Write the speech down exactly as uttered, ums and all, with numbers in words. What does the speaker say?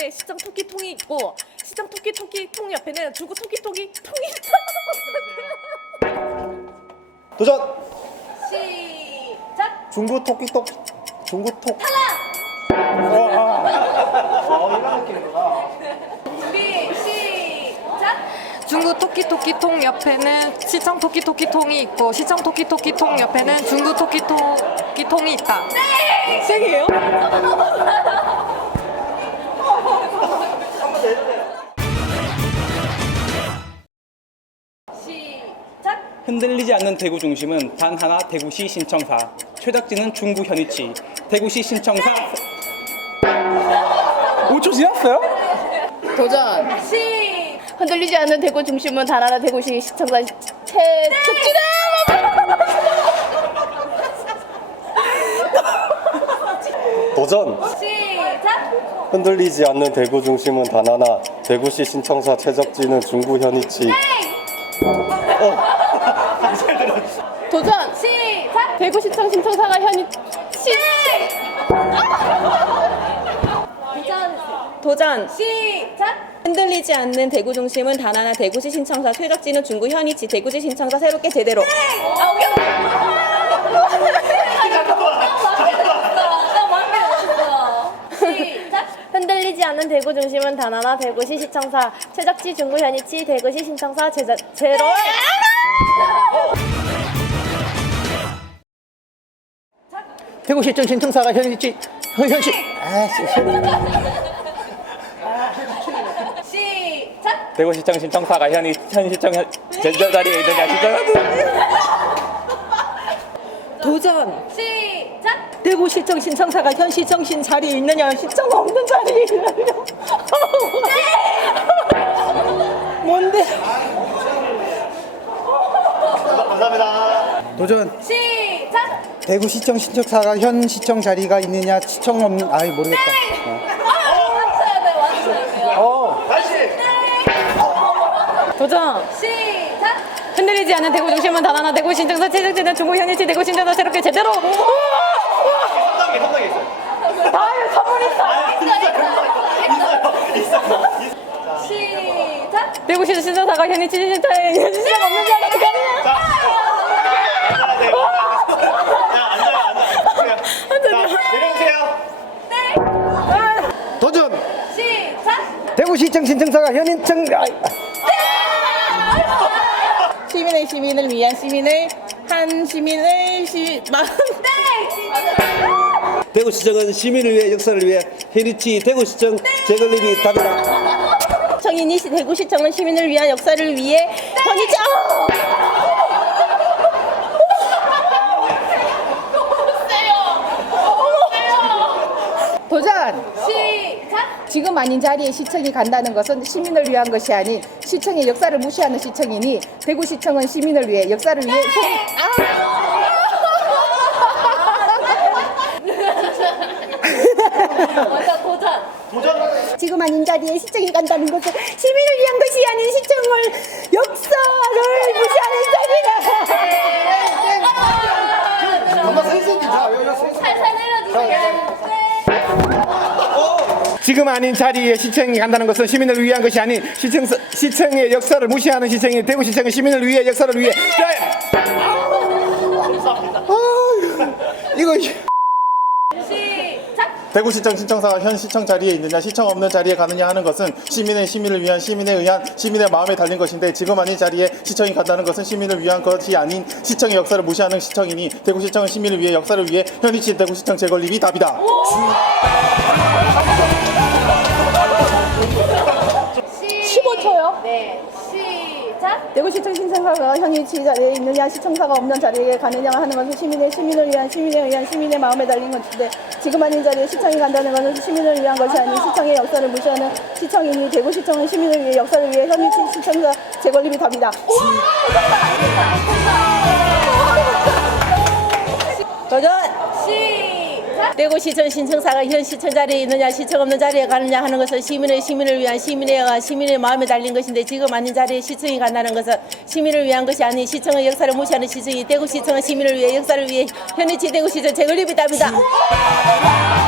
옆에 시청 토끼통이 있고 시청 토끼 토끼 통 옆에는 중구 토끼 토끼 통이 있다. 도전! 시작. 중구 토끼 토끼 중구 토 탈락. 어, 아. 어, 이런 느낌이구나. 준비 시작. 중구 토끼토끼통 옆에는 시청 토끼토끼통이 있고 시청 토끼토끼통 옆에는 중구 토끼토끼통이 있다. 네. 세게요? 시작. 흔들리지 않는 대구 중심은 단 하나 대구시 신청사. 최적지는 중구 현위치. 대구시 신청사. 오 초 지났어요? 도전. 시. 흔들리지 않는 대구 중심은 단 하나 대구시 시청자 최적지다. 도전! 시작. 흔들리지 않는 대구 중심은 단 하나. 대구시 신청사 최적지는 중구 현위치. 도전. 시작. 대구시청 신청사가 현이 시. 도전. 도전! 시작. 흔들리지 않는 대구 중심은 단 하나 대구시 신청사 최적지는 중구 현위치 대구시 신청사 새롭게 제대로 아, 오케이. 시작. 흔들리지 않는 대구 중심은 단 하나 대구시 시청사 최적지 중구 현위치 대구시 신청사 제자, 제로 대구시청 신청사가 현위치 현시 시작. 대구시청 신청사가 현이 현시청 현- 제자리에 있느냐 시청. 도전! 시작. 대구시청 신청사가 현시청 신 자리에 있느냐 시청 없는 자리에 있느냐 뭔데? 감사합니다. 도전. 시작. 대구시청 신청사가 현 시청 자리가 있느냐 시청 없는 아이 모르겠다. 맞춰야 돼, 맞춰야 돼요. 어. 도전! 시작. 흔들리지 않는 대구 중심은 단 하나 대구 신청사 최적지는 중구 현위치 대구 신청사 새롭게 제대로 삼 단계, 삼 단계 있어요. 아유 선물 있어! 시작. 대구시 신청사가 현위치 신청사에 시청 없는 자리가 있느냐 도전. 시작. 대구시청 신청사가 현인청 아이. 시민의 시민을 위한 시민의 한 시민의 시 마. 대구시청은 시민을 위해 역사를 위해 현위치 대구시청 재건립이 답이다. 시청이니 대구시청은 시민을 위한 역사를 위해 현위치 도전. 시작. 지금 아닌 자리에 시청이 간다는 것은 시민을 위한 것이 아닌 시청의 역사를 무시하는 시청이니 대구시청은 시민을 위해 역사를 위해 먼저 도전. 지금 아닌 자리에 시청이 간다는 것은 시민을 위한 것이 아닌 시청을 역사를 무시하는 자리다. 살살 내려주세요. 지금 아닌 자리에 시청이 간다는 것은 시민을 위한 것이 아닌 시청 시청의 역사를 무시하는 시청이 대구시청은 시민을 위해 역사를 위해 이거 시작. 대구시청 신청사가 현 시청 자리에 있느냐 시청 없는 자리에 가느냐 하는 것은 시민의 시민을 위한 시민에 의한 시민의 마음에 달린 것인데 지금 아닌 자리에 시청이 간다는 것은 시민을 위한 것이 아닌 시청의 역사를 무시하는 시청이니 대구시청은 시민을 위해 역사를 위해 현위치 대구시청 재건립이 답이다. 십오 초요. 네. 시작. 대구시청 신청사가 현위치 자리에 있느냐 시청사가 없는 자리에 가느냐 하는 것은 시민의 시민을 위한 시민에 의한 시민의 마음에 달린 것인데 지금 아닌 자리에 시청이 간다는 것은 시민을 위한 것이 아닌 시청의 역사를 무시하는 시청이니 대구시청은 시민을 위해 역사를 위해 현위치 시청사 재건립이 답이다. 도전! 시작. 대구시청 신청사가 현 시청 자리에 있느냐 시청 없는 자리에 가느냐 하는 것은 시민의 시민을 위한 시민에 의한 시민의 마음에 달린 것인데 지금 아닌 자리에 시청이 간다는 것은 시민을 위한 것이 아닌 시청의 역사를 무시하는 시청이 대구시청은 시민을 위해 역사를 위해 현위치 대구시청 재건립이 답이다.